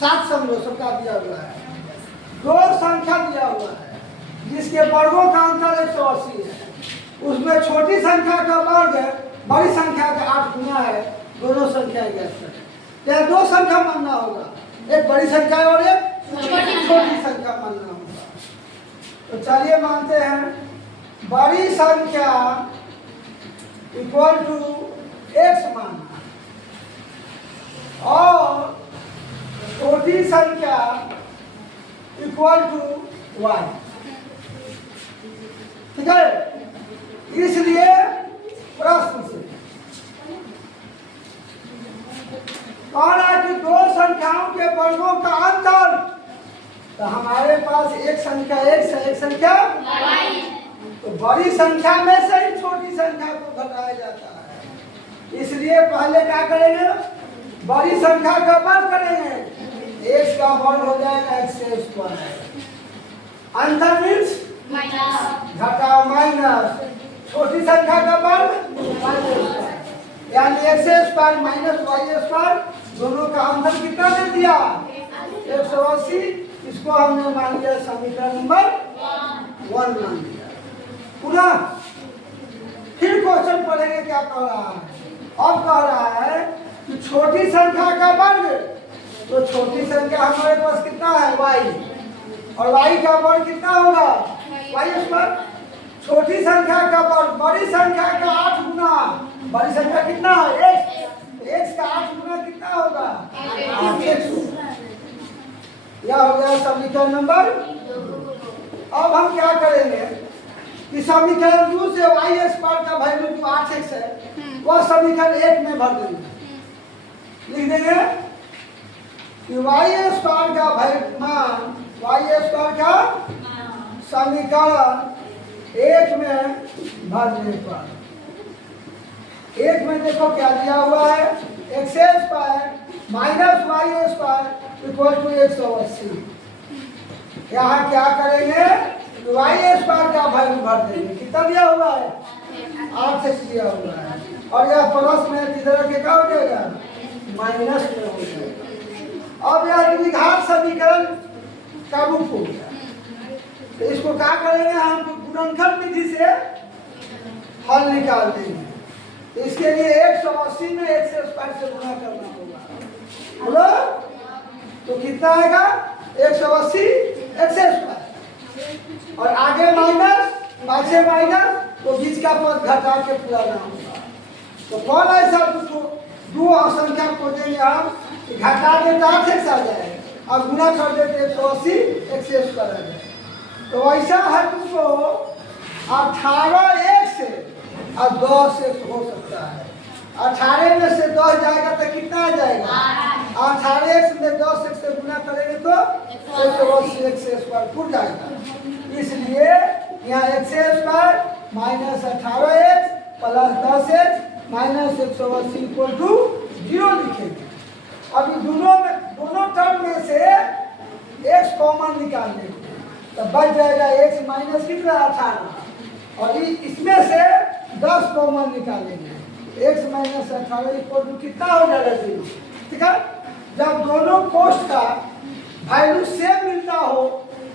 7 समझो, सबका दिया हुआ है। 2 संख्या दिया हुआ है जिसके वर्गों का अंतर 180 है, उसमें छोटी संख्या का वर्ग बड़ी संख्या का 8 गुना है, दोनों संख्या ज्ञात करें। तो 2 संख्या मानना होगा, एक बड़ी संख्या और एक छोटी संख्या मानना होगा। तो चलिए मानते हैं बड़ी संख्या इक्वल टू x मानना और छोटी संख्या इक्वल टू y। ठीक है, इसलिए प्रश्न से कह रहा है कि 2 संख्याओं के वर्गों का अंतर, तो हमारे पास एक संख्या x है, एक संख्या y, तो बड़ी संख्या में से ही छोटी संख्या को घटाया जाता है। इसलिए पहले क्या करेंगे, बड़ी संख्या का वर्ग करेंगे, x का वर्ग हो जाएगा x², अंतर मीन्स घटाओ माइनस, छोटी संख्या का वर्ग यानी x² माइनस y², दोनों का अंतर कितना दे दिया 180। इसको हमने मान लिया समीकरण नंबर 1 मान लिया। पुनः फिर क्वेश्चन पढ़ेंगे क्या कह रहा है। अब कह रहा है कि छोटी संख्या का वर्ग, तो छोटी संख्या हमारे पास कितना है y, और y का वर्ग कितना होगा y²। छोटी संख्या का वर्ग बड़ी संख्या का 8 गुना, बड़ी संख्या कितना है x का 8 गुना कितना होगा 8x। यह हो गया समीकरण नंबर। अब हम क्या करेंगे कि समीकरण 2 से y² का वैल्यू जो 8x है वह समीकरण 1 में भर देंगे। लिख देंगे कि y² का मान, y² का समीकरण 1 में भरने पर 1 में देखो क्या दिया हुआ है, x² minus y² equal to 180। यहाँ क्या करेंगे, y² का वैल्यू भर देंगे, कितना दिया हुआ है 8x दिया हुआ है, और यह प्लस में इधर के क्या हो जाएगा माइनस में हो जाएगा। अब यह द्विघात समीकरण का रूप हो गया, तो इसको क्या करेंगे हम, गुणनखंड विधि से हल निकाल देंगे। तो इसके लिए 180 में x² से गुणा करना होगा, बोलो तो कितना आएगा 180 x², और आगे माइनस, पाछे माइनस, तो बीच का पद घटा के पुराना होगा। तो कौन ऐसा दो संख्या को देंगे हम, घटा दे तो 8x आ जाए, और गुणा कर देते 180 x² आ जाए। तो ऐसा है तुमको 18x और 10x हो सकता है। 18 में से 10 जाएगा तो कितना आ जाएगा 18x में 10x से गुना करेंगे तो 180 x² फुट जाएगा। इसलिए यहाँ x² minus 18x plus 10x minus 180 equal to 0 लिखेंगे। अभी दोनों टर्म में से x कॉमन निकालने को, तो बच जाएगा x माइनस कितना 18, और इसमें से 10 कॉमन निकालेंगे, x माइनस 18 इक्वल टू कितना हो जाएगा 0। ठीक है, जब दोनों कोष्ठ का वैल्यू सेम मिलता हो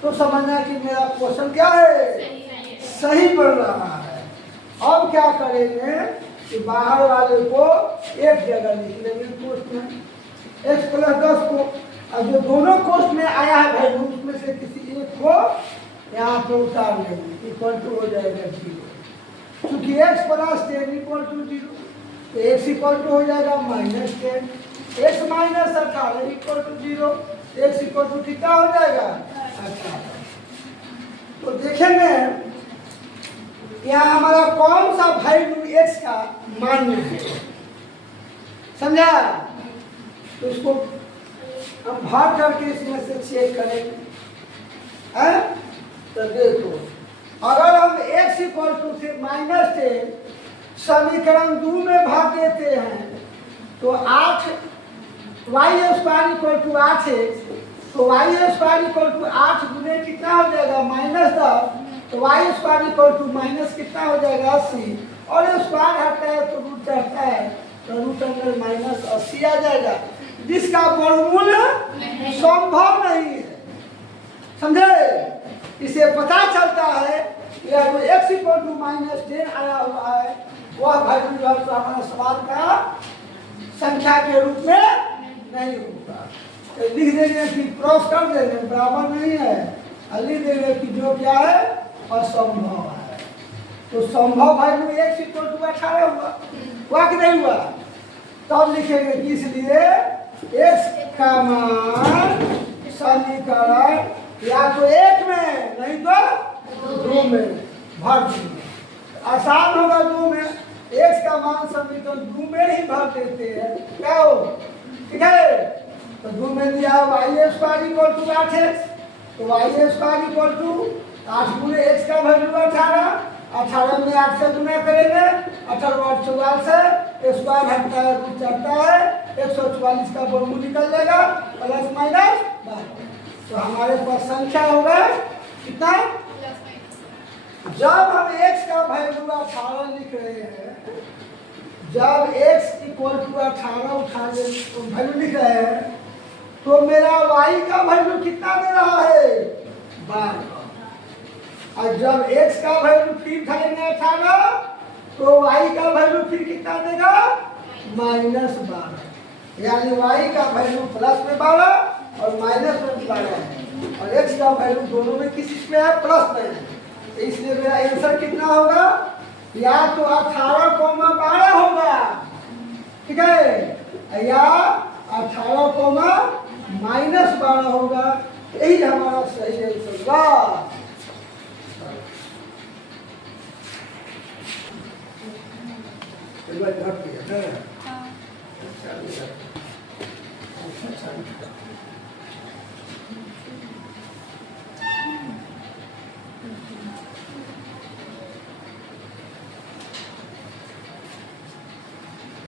तो समझना कि मेरा क्वेश्चन क्या है सही पड़ रहा है। अब क्या करेंगे कि बाहर वाले को एक जगह लिख लेंगे कोष्ठ में, x प्लस 10 को, अब जो दोनों कोष्ठ में आया है वैल्यू उसमें से किसी एक को यहाँ पे उतार लेंगे, इक्वल टू हो जाएगा 0। क्योंकि x प्लस 10 इक्वल टू 0, तो x इक्वल टू हो जाएगा -10, x minus 18 equal to 0, x equal to कितना हो जाएगा 18। तो देखेंगे यहाँ हमारा कौन सा वैल्यू x का मान्य है, समझा। तो इसको हम भाग करके इसमें से चेक करेंगे, है? तो देखो अगर हम x इक्वल टू से -10 समीकरण 2 में भाग देते हैं तो 8 y² इक्वल टू 8x, तो y² इक्वल टू 8 गुने कितना हो जाएगा -10, तो y² इक्वल टू माइनस कितना हो जाएगा 80, और स्क्वायर हटता है तो रूट चढ़ता है, तो रूट अंदर -80 आ जाएगा। जिसका वर्गमूल संभव नहीं है। समझे? इसे पता चलता है यह जो x = -10 आया हुआ है वह वैल्यू जो है तो हमारे सवाल का संख्या के रूप में नहीं होगा। तो लिख देंगे कि क्रॉस कर देंगे बराबर नहीं है, और लिख देंगे कि जो क्या है असंभव है। तो संभव वैल्यू x = 18 हुआ कि नहीं हुआ? तब लिखेंगे कि इसलिए x का मान समीकरण या तो 1 में नहीं तो 2 में भर देंगे। आसान होगा 2 में, x का मान समीकरण 2 में ही भर देते हैं। क्या हो? ठीक है, तो 2 में दिया y² = 8x, तो y² = 8 गुणे x का वैल्यू 18, 18 में 8 से गुना करेंगे, 18 8 44 है, स्क्वायर हटता है रूट चढ़ता है, 144 का वर्गमूल निकल जाएगा प्लस माइनस 12। तो हमारे पास संख्या होगा कितना? जब हम x का वैल्यू 18 लिख रहे हैं, जब x = 18 वैल्यू लिख रहे हैं तो मेरा y का वैल्यू कितना दे रहा है? 12। और जब x का वैल्यू फिर धरेंगे 18 तो y का वैल्यू फिर कितना देगा? -12। यानी y का वैल्यू प्लस में 12 और माइनस में 12 है, और x का वैल्यू दोनों में किस में है? प्लस में है। इसलिए मेरा आंसर कितना होगा? या तो 18,12 होगा, ठीक है, या 18, -12 होगा। यही हमारा सही आंसर होगा। घट गया है।